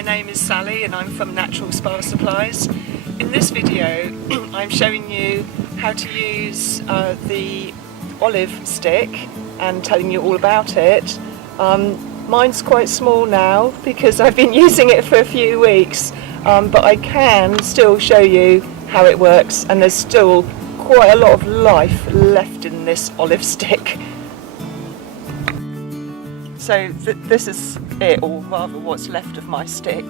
my name is Sally and I'm from Natural Spa Supplies. In this video I'm showing you how to use the olive stick and telling you all about it. Mine's quite small now because I've been using it for a few weeks, but I can still show you how it works, and there's still quite a lot of life left in this olive stick. So this is it, or rather what's left of my stick.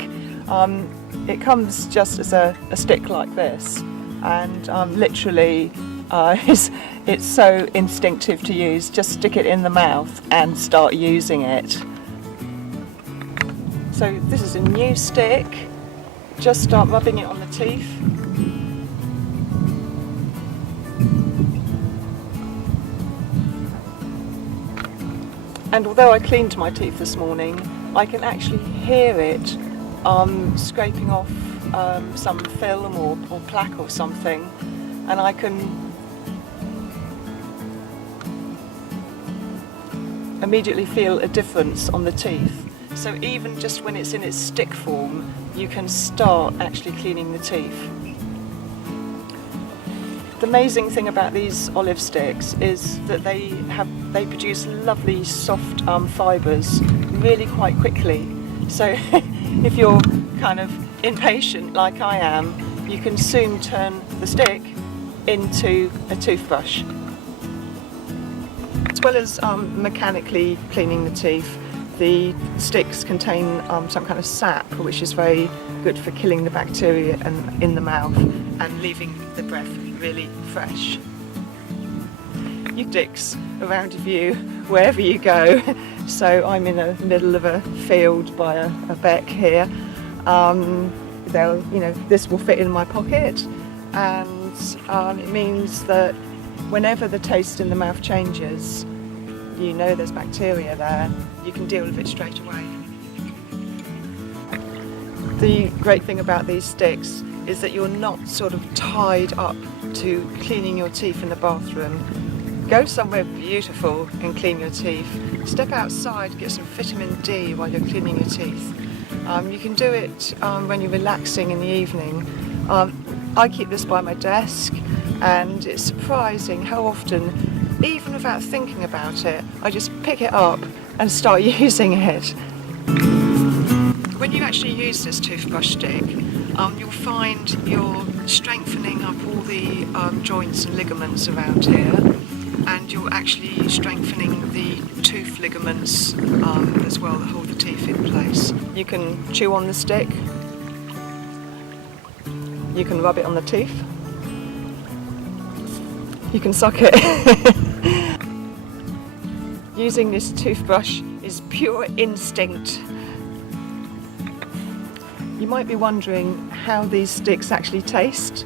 It comes just as a stick like this, and literally it's so instinctive to use. Just stick it in the mouth and start using it. So this is a new stick. Just start rubbing it on the teeth. And although I cleaned my teeth this morning, I can actually hear it scraping off some film or plaque or something, and I can immediately feel a difference on the teeth. So even just when it's in its stick form, you can start actually cleaning the teeth. The amazing thing about these olive sticks is that they produce lovely soft fibres really quite quickly. So if you're kind of impatient like I am, you can soon turn the stick into a toothbrush. As well as mechanically cleaning the teeth, the sticks contain some kind of sap, which is very good for killing the bacteria in the mouth and leaving the breath really fresh. You sticks around you wherever you go. So I'm in the middle of a field by a beck here. This will fit in my pocket, and it means that whenever the taste in the mouth changes, you know there's bacteria there, you can deal with it straight away. The great thing about these sticks is that you're not sort of tied up to cleaning your teeth in the bathroom. Go somewhere beautiful and clean your teeth. Step outside, get some vitamin D while you're cleaning your teeth. You can do it when you're relaxing in the evening. I keep this by my desk, and it's surprising how often, even without thinking about it, I just pick it up and start using it. When you actually use this toothbrush stick, you'll find you're strengthening up all the joints and ligaments around here, and you're actually strengthening the tooth ligaments as well that hold the teeth in place. You can chew on the stick, you can rub it on the teeth, you can suck it. Using this toothbrush is pure instinct. You might be wondering how these sticks actually taste.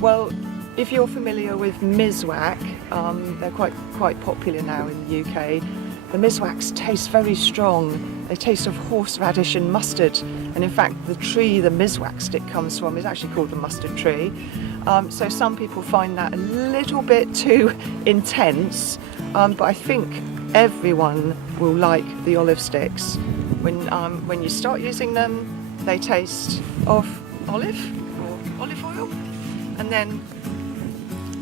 Well, if you're familiar with Miswak, they're quite popular now in the UK. The Miswaks taste very strong. They taste of horseradish and mustard, and in fact the tree the Miswak stick comes from is actually called the mustard tree. So some people find that a little bit too intense, but I think everyone will like the olive sticks. When you start using them, they taste of olive or olive oil, and then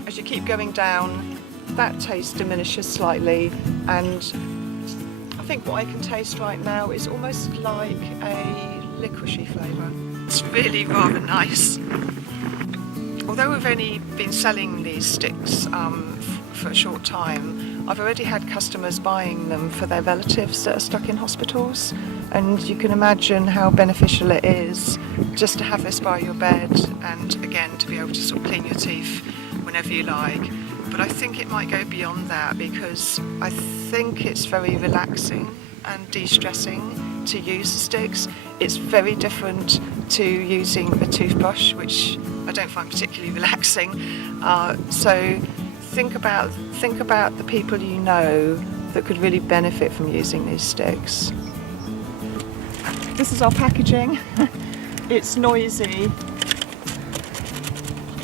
as you keep going down, that taste diminishes slightly, and I think what I can taste right now is almost like a licoricey flavour. It's really rather nice. Although we've only been selling these sticks for a short time, I've already had customers buying them for their relatives that are stuck in hospitals, and you can imagine how beneficial it is just to have this by your bed, and again to be able to sort of clean your teeth whenever you like. But I think it might go beyond that, because I think it's very relaxing and de-stressing to use the sticks. It's very different to using a toothbrush, which I don't find particularly relaxing. So think about the people you know that could really benefit from using these sticks. This is our packaging. It's noisy.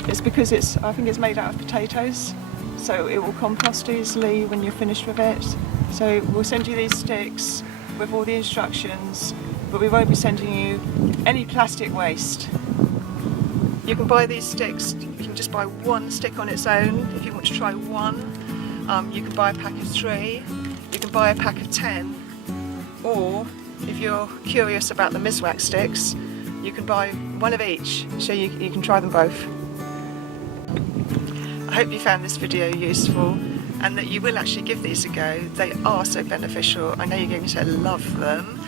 It's because I think it's made out of potatoes, so it will compost easily when you're finished with it. So we'll send you these sticks with all the instructions. but we won't be sending you any plastic waste. You can buy these sticks, you can just buy one stick on its own if you want to try one. You can buy a pack of 3, you can buy a pack of 10, or if you're curious about the Miswak sticks, you can buy one of each, so you can try them both. I hope you found this video useful and that you will actually give these a go. They are so beneficial. I know you're going to love them.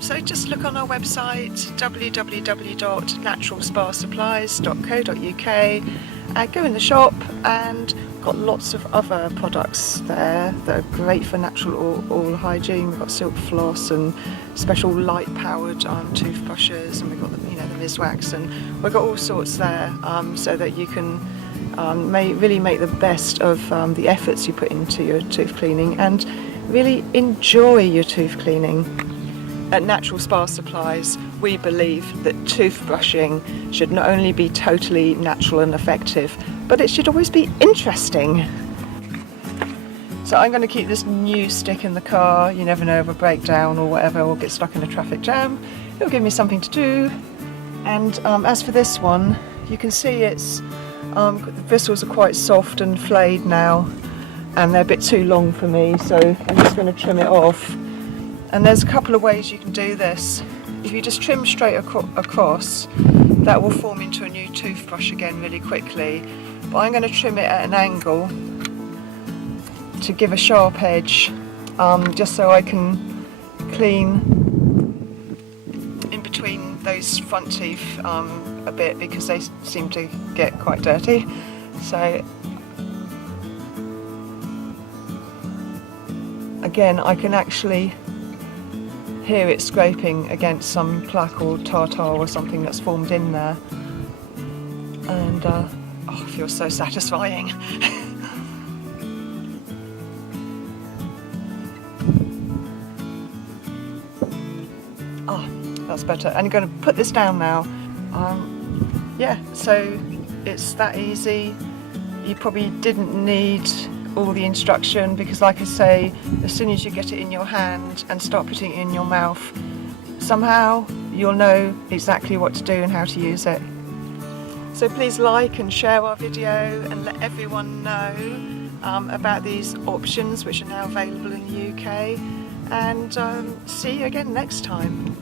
So just look on our website, www.naturalspasupplies.co.uk, go in the shop, and got lots of other products there that are great for natural oral hygiene. We've got silk floss and special light powered toothbrushes, and we've got the Miswaks, and we've got all sorts there, so that you can really make the best of the efforts you put into your tooth cleaning and really enjoy your tooth cleaning. At Natural Spa Supplies, we believe that toothbrushing should not only be totally natural and effective, but it should always be interesting. So I'm going to keep this new stick in the car. You never know of a breakdown or whatever, or get stuck in a traffic jam. It'll give me something to do. And as for this one, you can see it's the bristles are quite soft and flayed now, and they're a bit too long for me, so I'm just going to trim it off. And there's a couple of ways you can do this. If you just trim straight across, that will form into a new toothbrush again really quickly. But I'm going to trim it at an angle to give a sharp edge, just so I can clean in between those front teeth a bit, because they seem to get quite dirty. So again, I can actually hear it scraping against some plaque or tartar or something that's formed in there, and oh, it feels so satisfying. Oh, that's better. And you're going to put this down now. Yeah, so it's that easy. You probably didn't need all the instruction, because like I say, as soon as you get it in your hand and start putting it in your mouth, somehow you'll know exactly what to do and how to use it. So please like and share our video and let everyone know about these options which are now available in the UK, and see you again next time.